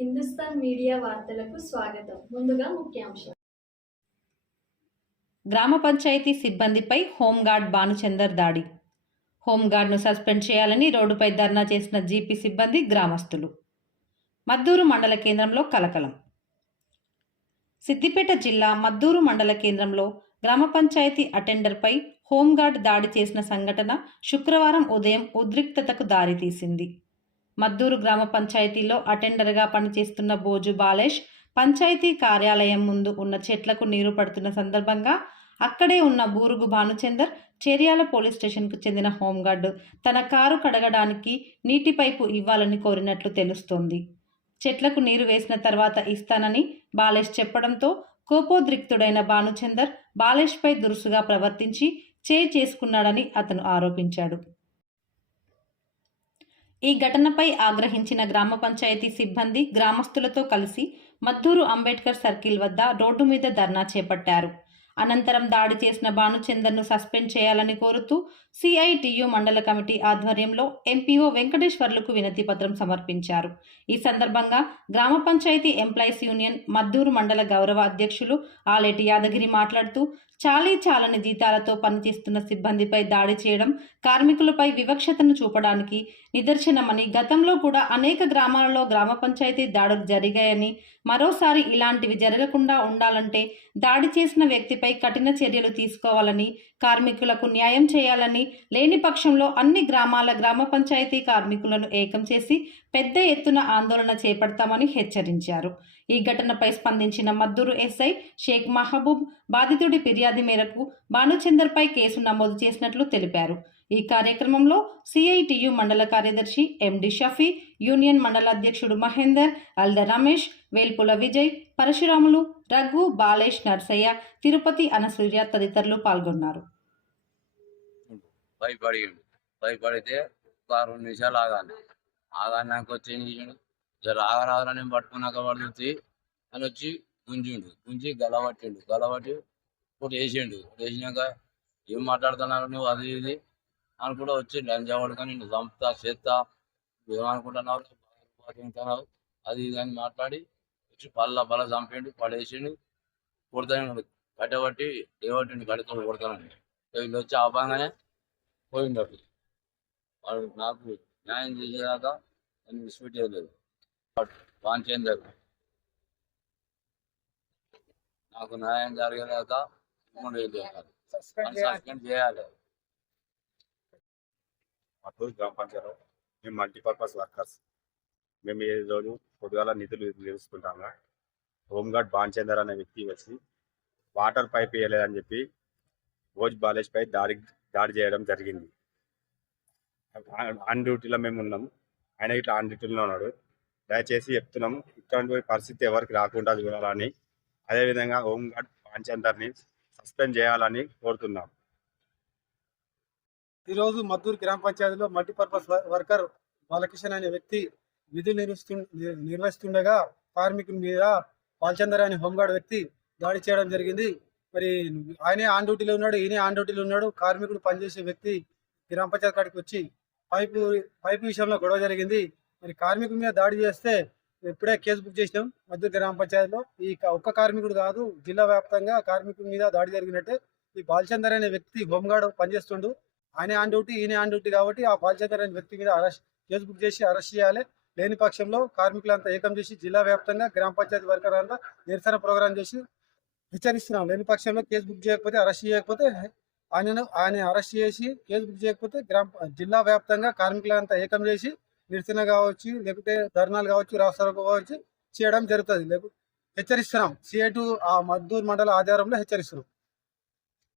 Hindustan media వార్తలకు స్వాగతం. ముందుగా ముఖ్యాంశాలు. గ్రామ పంచాయతీ సిబ్బందిపై హోంగార్డ్ భానుచందర్ దాడి. హోంగార్డ్ను సస్పెండ్ చేయాలని రోడ్డుపై ధర్నా చేసిన జీపీ సిబ్బంది, గ్రామస్తులు. మద్దూరు మండల కేంద్రంలో కలకలం. సిద్దిపేట జిల్లా మద్దూరు మండల కేంద్రంలో గ్రామ పంచాయతీ అటెండర్పై హోంగార్డ్ దాడి చేసిన సంఘటన శుక్రవారం ఉదయం ఉద్రిక్తతకు దారితీసింది. మద్దూరు గ్రామ పంచాయతీలో అటెండర్గా పనిచేస్తున్న బోజు బాలేష్ పంచాయతీ కార్యాలయం ముందు ఉన్న చెట్లకు నీరు పడుతున్న సందర్భంగా అక్కడే ఉన్న బూరుగు భానుచందర్ చేర్యాల పోలీస్ స్టేషన్కు చెందిన హోంగార్డు తన కారు కడగడానికి నీటి పైపు ఇవ్వాలని కోరినట్లు తెలుస్తోంది. చెట్లకు నీరు వేసిన తర్వాత ఇస్తానని బాలేష్ చెప్పడంతో కోపోద్రిక్తుడైన భానుచందర్ బాలేష్పై దురుసుగా ప్రవర్తించి చేసుకున్నాడని అతను ఆరోపించాడు. ఈ ఘటనపై ఆగ్రహించిన గ్రామ పంచాయతీ సిబ్బంది గ్రామస్తులతో కలిసి మద్దూరు అంబేద్కర్ సర్కిల్ వద్ద రోడ్డు మీద ధర్నా చేపట్టారు. అనంతరం దాడి చేసిన భానుచందర్ను సస్పెండ్ చేయాలని కోరుతూ సిఐటియు మండల కమిటీ ఆధ్వర్యంలో ఎంపీఓ వెంకటేశ్వర్లకు వినతి పత్రం సమర్పించారు. ఈ సందర్భంగా గ్రామ పంచాయతీ ఎంప్లాయీస్ యూనియన్ మద్దూరు మండల గౌరవ అధ్యక్షులు ఆలేటి యాదగిరి మాట్లాడుతూ చాలని జీతాలతో పనిచేస్తున్న సిబ్బందిపై దాడి చేయడం కార్మికులపై వివక్షతను చూపడానికి నిదర్శనమని, గతంలో కూడా అనేక గ్రామాలలో గ్రామ పంచాయతీ దాడులు జరిగాయని, మరోసారి ఇలాంటివి జరగకుండా ఉండాలంటే దాడి చేసిన వ్యక్తిపై కఠిన చర్యలు తీసుకోవాలని, కార్మికులకు న్యాయం చేయాలని, లేని పక్షంలో అన్ని గ్రామాల గ్రామ పంచాయతీ కార్మికులను ఏకం చేసి పెద్ద ఎత్తున ఆందోళన చేపడతామని హెచ్చరించారు. ఈ ఘటనపై స్పందించిన మద్దూరు ఎస్ఐ షేక్ మహబూబ్ బాధితుడి ఫిర్యాదు మేరకు భానుచందర్పై కేసు నమోదు చేసినట్లు తెలిపారు. ఈ కార్యక్రమంలో సిఐటియు మండల కార్యదర్శి ఎండి షఫీ, యూనియన్ మండల అధ్యక్షుడు మహేందర్, అల్ద రమేష్, వేల్పుల విజయ్, పరశురాములు, రఘు, బాలేష్, నర్సయ్య, తిరుపతి, అనసూయ తదితరులు పాల్గొన్నారు. భయపడితే ఒక 2 నిమిషాలు ఆగాన్నాక వచ్చి రాగరాగరా నేను పట్టుకున్నాక పడుతుంది అని వచ్చి గుంజి గలబట్టి ఒకటి వేసినాక ఏం మాట్లాడుతున్నారు నువ్వు అది ఇది అనుకుంటూ వచ్చి లంచా పడుకొని నేను చంపుతా చేస్తా ఏమనుకుంటున్నావు తింటున్నావు అది ఇది అని మాట్లాడి వచ్చి పళ్ళ చంపిండు, పడేసిండు, కొడతాను కట్టబట్టి ఏవట్టిండు కడుతో కొడతానని వీళ్ళు వచ్చి ఆపంగానే పోయిండు. వాడు నాకు న్యాయం చేసేదాకా నేను విస్పెట్ చేయలేదు. భానుచందర్ నాకు న్యాయం జరిగేదాకా సస్పెండ్ చేయాలి. మద్దూరు గ్రామ పంచాయతీలో మేము మల్టీపర్పస్ వర్కర్స్. మేము ఈ రోజు పొద్దుగాల నిధులు తెలుసుకుంటాము. హోంగార్డ్ భానుచందర్ అనే వ్యక్తి వచ్చి వాటర్ పైప్ వేయలేదని చెప్పి బోజ్ బాలేష్ పై దాడి చేయడం జరిగింది. ఆన్ డ్యూటీలో మేము ఉన్నాము, ఆయన ఇట్లా ఆన్ డ్యూటీలో ఉన్నాడు. దయచేసి చెప్తున్నాము, ఇట్లాంటి పరిస్థితి ఎవరికి రాకుండా చూడాలని, అదేవిధంగా హోంగార్డ్ భానుచందర్ని సస్పెండ్ చేయాలని కోరుతున్నాం. ఈరోజు మద్దూరు గ్రామ పంచాయతీలో మల్టీపర్పస్ వర్కర్ బాలకిషన్ అనే వ్యక్తి విధులు నిర్వహిస్తుండగా కార్మికుల మీద భానుచందర్ అనే హోంగార్డ్ వ్యక్తి దాడి చేయడం జరిగింది. మరి ఆయనే ఆన్ డ్యూటీలో ఉన్నాడు, ఈయనే ఆన్ డ్యూటీలో ఉన్నాడు. కార్మికుడు పనిచేసే వ్యక్తి గ్రామ పంచాయతీ కాడికి వచ్చి పైపు విషయంలో గొడవ జరిగింది. మరి కార్మికుల మీద దాడి చేస్తే ఇప్పుడే కేసు బుక్ చేసినాం మద్దూరు గ్రామ పంచాయతీలో. ఈ ఒక్క కార్మికుడు కాదు, జిల్లా వ్యాప్తంగా కార్మికుల మీద దాడి జరిగినట్టే. ఈ భానుచందర్ అనే వ్యక్తి హోంగార్డ్ పనిచేస్తుండు, ఆయన ఆన్ డ్యూటీ ఈయన ఆన్ డ్యూటీ కాబట్టి ఆ భానుచందర్ అనే వ్యక్తి మీద కేసు బుక్ చేసి అరెస్ట్ చేయాలి. లేని పక్షంలో కార్మికులంతా ఏకం చేసి జిల్లా వ్యాప్తంగా గ్రామ పంచాయతీ వర్కర్ అంతా నిరసన ప్రోగ్రాం చేసి హెచ్చరిస్తున్నాం. లేని పక్షంలో కేసు బుక్ చేయకపోతే, అరెస్ట్ చేయకపోతే ఆయన అరెస్ట్ చేసి కేసు బుక్ చేయకపోతే జిల్లా వ్యాప్తంగా కార్మికులంతా ఏకం చేసి నిరసన కావచ్చు, లేకపోతే ధర్నాలు కావచ్చు, రాస్తారోకో కావచ్చు చేయడం జరుగుతుంది. హెచ్చరిస్తున్నాం. సిఐ2 ఆ మద్దూరు మండల ఆధారంలో హెచ్చరిస్తున్నాం.